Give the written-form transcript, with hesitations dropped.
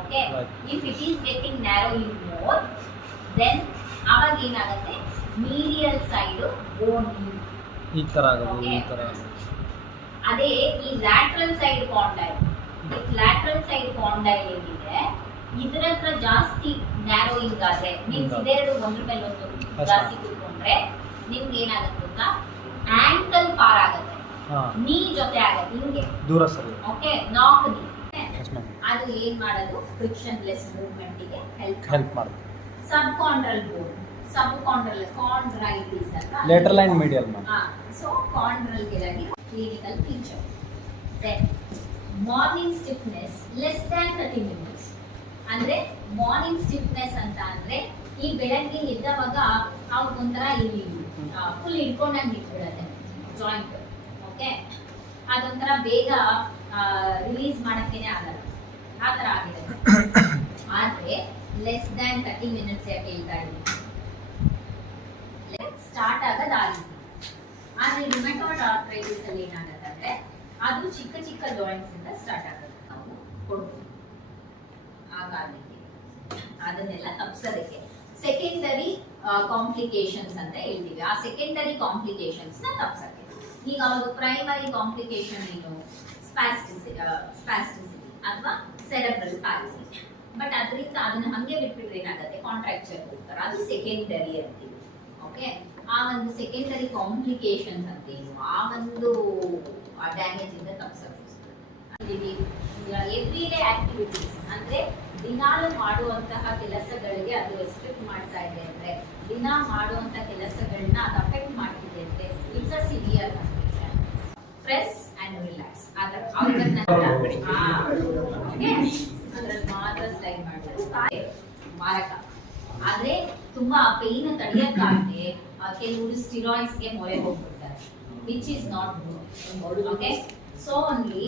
Okay, Right. if it is getting narrowing more, then ಅವಾಗ ಏನಾಗುತ್ತೆ medial side bone in. ಈ ತರ ಆಗೋದು Okay. ಈ ತರ ಆಗೋದು. ಅದೇ ಈ lateral side condyle, if lateral side condyle ಏನಿದೆ ಇದರ ಹತ್ರ ಜಾಸ್ತಿ ನ್ಯಾರೋಯಿಂಗ್ ಆದ್ರೆ ಮೀನ್ಸ್ ಇದೆರಡು ಒಂದ್ರ ಮೇಲೆ ಒಂದು ಜಾಸ್ತಿ ಕೂತ್ಕೊಂಡ್ರೆ ನಿಮ್ಗೆ ಏನಾಗುತ್ತೆ ಗೊತ್ತಾ, ಆಂಕಲ್ ಪಾರ್ ಆಗುತ್ತೆ, ಹಾ ನೀ ಜೊತೆ ಆಗುತ್ತೆ ಹಿಂಗೆ. ದೂರ ಸರಿ. ಓಕೆ, ನಾಕ್ ನೀ. Yes, ma'am. ಅದು ಏನ್ ಮಾಡೋದು ಫ್ರಿಕ್ಷನ್ ಲೆಸ್ ಮೂವ್ಮೆಂಟ್ ಗೆ ಹೆಲ್ಪ್ ಮಾಡುತ್ತೆ. Sub chondral bone, sub chondral chondritis ಅಂತ lateral and medial ma'am. So chondral ಗೆಳಗಿ clinical feature. Then morning stiffness less than 30 minutes. ಅಂದ್ರೆ ಮಾರ್ನಿಂಗ್ ಸ್ಟಿಫ್ನೆಸ್ ಅಂತ ಅಂದ್ರೆ ಈ ಬೆಳಗ್ಗೆ ಎದ್ದವಾಗ ಅವ್ರು ಒಂಥರ ಇಲ್ಲಿ ಫುಲ್ ಹಿಡ್ಕೊಂಡಂಗೆ ಇಟ್ಬಿಡತ್ತೆ ಜಾಯಿಂಟ್. ಓಕೆ, ಅದೊಂಥರ ಬೇಗ ರಿಲೀಸ್ ಮಾಡಕ್ಕೇನೆ ಆಗಲ್ಲ, ಆ ಥರ ಆಗಿರುತ್ತೆ. ಆದ್ರೆ ಲೆಸ್ ದ್ಯಾನ್ 30 ಮಿನಿಟ್ಸ್ ಯಾಕೆ ಹೇಳ್ತಾ ಇದ್ದೀನಿ, ಸ್ಟಾರ್ಟ್ ಆಗೋದಾಗಿದೆ. ಆದ್ರೆ ರುಮಟಾಯ್ಡ್ ಆರ್ಥರೈಟಿಸ್ ಅಲ್ಲಿ ಏನಾಗುತ್ತೆ ಅಂದ್ರೆ ಅದು ಚಿಕ್ಕ ಚಿಕ್ಕ ಜಾಯಿಂಟ್ಸ್ ಇಂದ ಸ್ಟಾರ್ಟ್ ಆಗುತ್ತೆ. ನಾವು ಕೊಡ್ಬೋದು ಆಗಾಗಲಿಕ್ಕೆ, ಅದನ್ನೆಲ್ಲ ತಪ್ಪಿಸೋದಕ್ಕೆ ಸೆಕೆಂಡರಿ ಕಾಂಪ್ಲಿಕೇಶನ್ಸ್ ಅಂತ ಹೇಳ್ತೀವಿ. ಆ ಸೆಕೆಂಡರಿ ಕಾಂಪ್ಲಿಕೇಶನ್ಸ್ ನ ತಪ್ಪಿಸಕ್ಕೆ. ಈಗ ಅವ್ರದ್ದು ಪ್ರೈಮರಿ ಕಾಂಪ್ಲಿಕೇಶನ್ ಏನು, ಸ್ಪಾಸ್ಟಿಸಿಟಿ ಅಥವಾ ಸೆರೆಬ್ರಲ್ ಪಾಲ್ಸಿ. ಬಟ್ ಅದರಿಂದ ಅದನ್ನ ಹಂಗೆ ಬಿಟ್ಬಿಟ್ರೆ ಏನಾಗುತ್ತೆ, ಕಾಂಟ್ರಾಕ್ಚರ್ ಹೋಗ್ತಾರೆ, ಅದು ಸೆಕೆಂಡರಿ ಅಂತೀವಿ. ಓಕೆ, ಆ ಒಂದು ಸೆಕೆಂಡರಿ ಕಾಂಪ್ಲಿಕೇಶನ್ಸ್ ಅಂತ ಏನು, ಆ ಒಂದು ಡ್ಯಾಮೇಜ್ ಇಂದ ತಪ್ಪಿಸೋದು. ಎವ್ರಿಡೇ ಆಕ್ಟಿವಿಟೀಸ್ ಅಂದ್ರೆ ದಿನಾಲು ಮಾಡುವಂತಹ ಕೆಲಸಗಳಿಗೆ ಅದು ರೆಸ್ಟ್ರಿಕ್ಟ್ ಮಾಡ್ತಾ ಇದೆ ಅಂದ್ರೆ, ದಿನ ಮಾಡುವಂತ ಕೆಲಸಗಳನ್ನ ಅದು ಅಫೆಕ್ಟ್ ಮಾಡ್ತಿದೆ ಅಂದ್ರೆ it's a severe condition. Press and relax ಅದ್ರಲ್ಲಿ ಮಾತ್ರ ಸ್ಲೈಡ್ ಮಾಡ್ತಾರೆ ಮಾರಕ. ಆದ್ರೆ ತುಂಬಾ ಪೇನ್ ತಡೆಯಕ್ಕಾಗದೆ ಕೆಲವರು ಸ್ಟಿರಾಯ್ಡ್ಸ್ಗೆ ಮೊರೆ ಹೋಗ್ಬಿಡ್ತಾರೆ, which is not good. Okay, so only